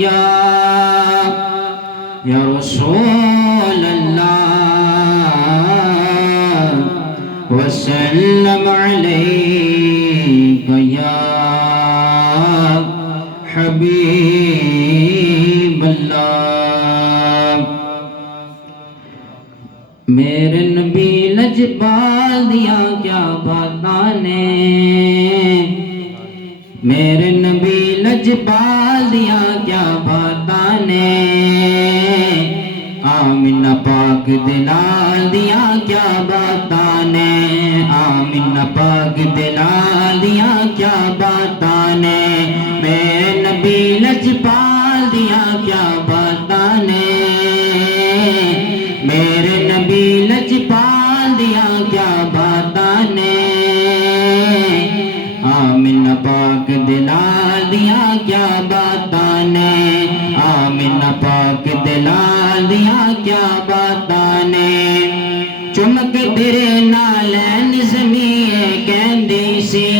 یا رسول اللہ وسلم علیک یا حبیب اللہ۔ میرے نبی لجپال دیا کیا باتاں نے، میرے نبی لجپال دیا کیا باتاں نے، آمینہ پاک دلال دیا کیا باتاں نے، آمینہ پاک دلال دیا کیا باتاں نے، میرے نبی لجپال دیا کیا باتاں نے، میرے نبی لجپال دیا کیا باتاں نے، آمینہ پاک دلال دیا کیا باتاں نے، آمینہ پاک دلال دیا کیا باتاں نے، چمک تیرے نالین زمین کہندی سی،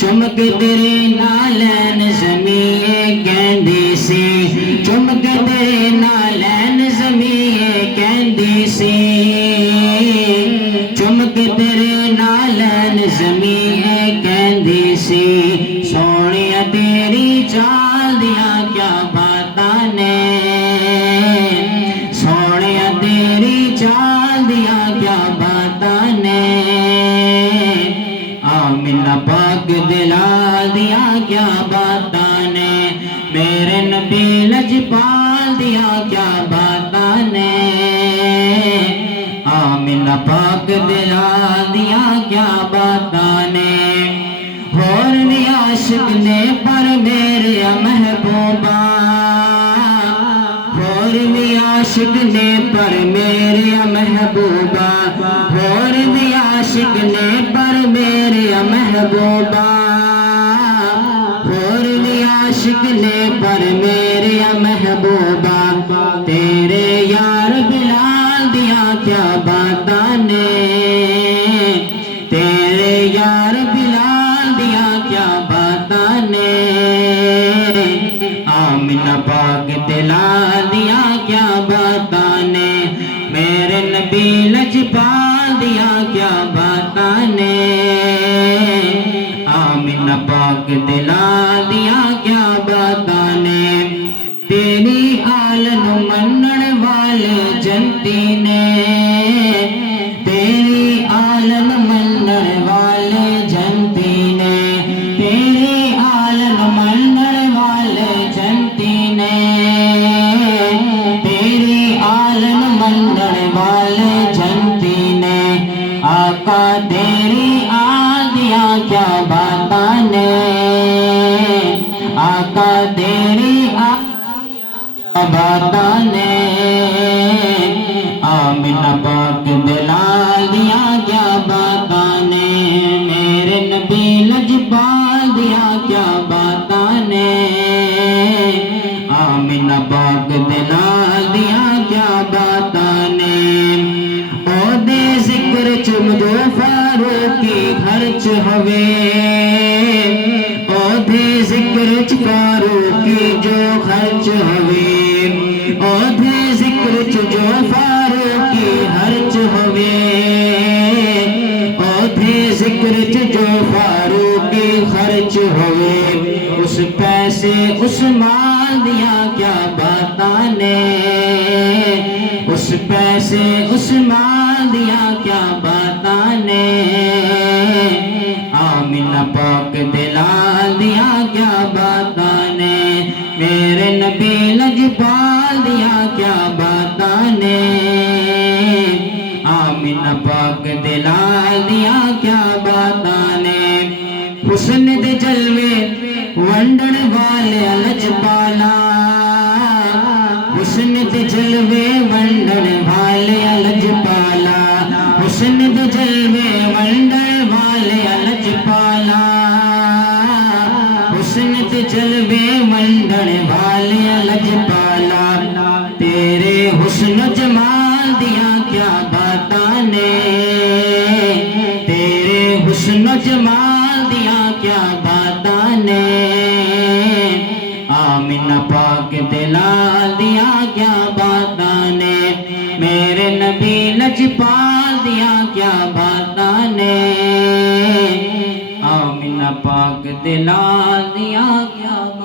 چمک تیرے نالین زمین کہندی سی، چمک تیرے نالین زمین کہندی سی، چمک تیرے نالین زمین کہندی سی، سونیا تیری چال دیا کیا باتاں نے، سونیا تیری چال دیا کیا باتاں نے، آمینہ پاک دلال دیا کیا باتاں نے، میرے نبی لجپال دیا کیا باتاں نے، آمینہ پاک دلال دیا کیا باتاں نے، اور بھی عاشق نے پر میرے محبوبہ، اور بھی عاشق نے پر میرے محبوبہ، اور بھی عاشق نے پر میرے محبوبہ، اور بھی عاشق نے پر میرے محبوبہ، تیرے یار بلال دیا کیا باتاں نے، تیرے یار بلال دیا کیا باتاں نے، آمینہ پاک دلال دیا کیا باتاں نے، میرے نبی لجپال دیا کیا باتاں نے، آمینہ پاک دلال دیا کیا باتاں نے، تیری آل نو منن والے جنتی نے، تیری آل نو منن والے جنتی نے، تیری آل نو منن والے جنتی نے، تیری آل نو منن والے جنتی نے، آقا تیری آل دیا کیا باتاں نے، آقا تیری آل باتاں نے، آمینہ پاک دلال دیا کیا باتاں نے، میرے نبی لجپال دیا کیا باتاں نے، آمینہ پاک دلال دیا کیا باتاں نے، او دے ذکر چم جو فاروقی خرچ ہوئے، او دے ذکر چ فاروقی جو خرچ ہوئے، او دے ذکر چ جو فاروقی خرچ ہوئے، او دے ذکر چ جو فاروقی خرچ ہوئے، اس پیسے اس مال دیا کیا باتاں نے، اس پیسے اس مال دیا کیا باتاں نے، آمینہ پاک دلال دیا کیا باتاں نے، میرے نبی لجپال دیا کیا باتاں نے، آمینہ پاک دلال دیا کیا باتاں نے، حسن دے جلوے ونڈن والے لجپالا، حسن دے جلوے ونڈن والے لجپالا، حسن دے جلوے ونڈن والے لجپالا، حسن دے جلوے ونڈن والے لجپالا، تیرے حسن جمال دیا کیا باتاں نے، تیرے حسن جمال دیا کیا باتاں نے، آمینہ پاک دلال دیا کیا باتاں نے میرے نبی لجپال دیا کیا باتاں نے آمینہ پاک دلال دیا کیا باتاں